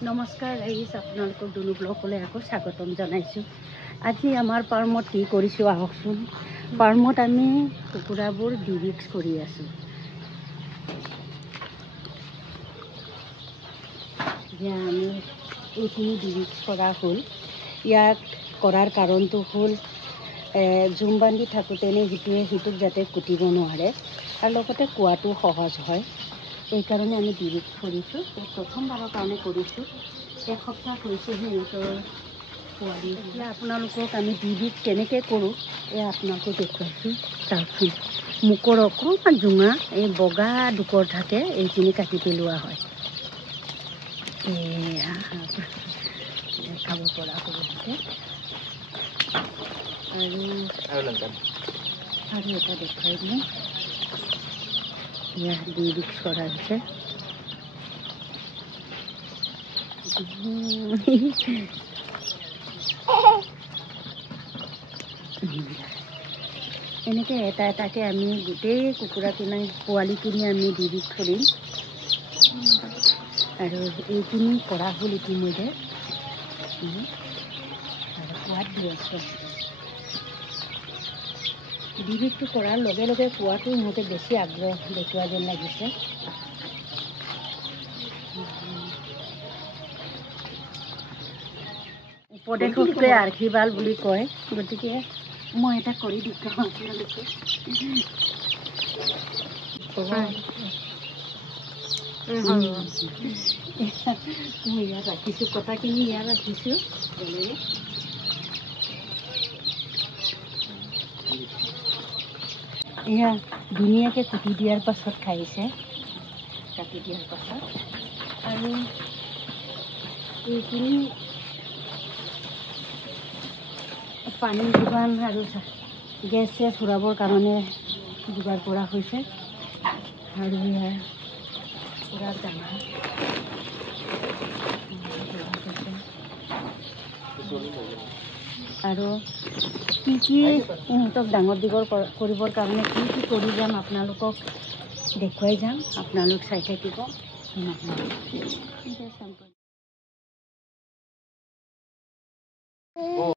নমস্কাৰ ৰাইজ, আপোনালোকক দুনু ব্লগলৈ আকৌ স্বাগতম জনাইছোঁ। আজি আমাৰ ফাৰ্মত কি কৰিছোঁ আহকচোন। ফাৰ্মত আমি কুকুৰাবোৰ ডিৰিক্স কৰি আছোঁ। এতিয়া আমি এইখিনি ডিৰিক্স কৰা হ'ল। ইয়াক কৰাৰ কাৰণটো হ'ল জুম বান্ধি থাকোঁতেনে সিটোক যাতে কুটিব নোৱাৰে আৰু লগতে কোৱাটো সহজ হয়। এইকাৰণে আমি ডিৰিক্স কৰিছোঁ। প্ৰথমবাৰৰ কাৰণে কৰিছোঁ। এসপ্তাহ হৈছে সিহঁতৰ পোৱালি। এতিয়া আপোনালোকক আমি ডিৰিক্স কেনেকৈ কৰোঁ আপোনালোকক দেখুৱাইছোঁ। চাওকচোন, মুখৰ অকণমান জোঙা এই বগা ডুকৰ থাকে, এইখিনি কাটি পেলোৱা হয়। এয়া দেখাব পৰা সৰুতে আৰু এটা দেখুৱাই দিওঁ। এয়া ডিৰিক্স কৰা হৈছে। এনেকৈ এটা এটাকৈ আমি গোটেই কুকুৰাখিনি পোৱালিখিনি আমি ডিৰিক্স কৰিম। আৰু এইখিনি কৰা হ'ল ইতিমধ্যে। আৰু সোৱাদ দি আছোঁ। ডিৰিক্সটো কৰাৰ লগে লগে খোৱাটো সিহঁতে বেছি আগ্ৰহ দেখুওৱা যেন লাগিছে। উপদেশকে আশীৰ্বাদ বুলি কয়, গতিকে মই এটা কৰি দেখুৱাওঁ আপোনালোকে। মই ইয়াত ৰাখিছোঁ, কটাখিনি ইয়াত ৰাখিছোঁ। এয়া ধুনীয়াকৈ কুটি দিয়াৰ পাছত খাইছে, কাটি দিয়াৰ পাছত। আৰু এইখিনি পানী যোগান আৰু গেছ ফুৰাবৰ কাৰণে যোগাৰ কৰা হৈছে। আৰু ইয়াৰ পূৰা দানা আৰু কি ইহঁতক ডাঙৰ দীঘল কৰিবৰ কাৰণে কি কৰি যাম আপোনালোকক দেখুৱাই যাম। আপোনালোক চাই থাকিব।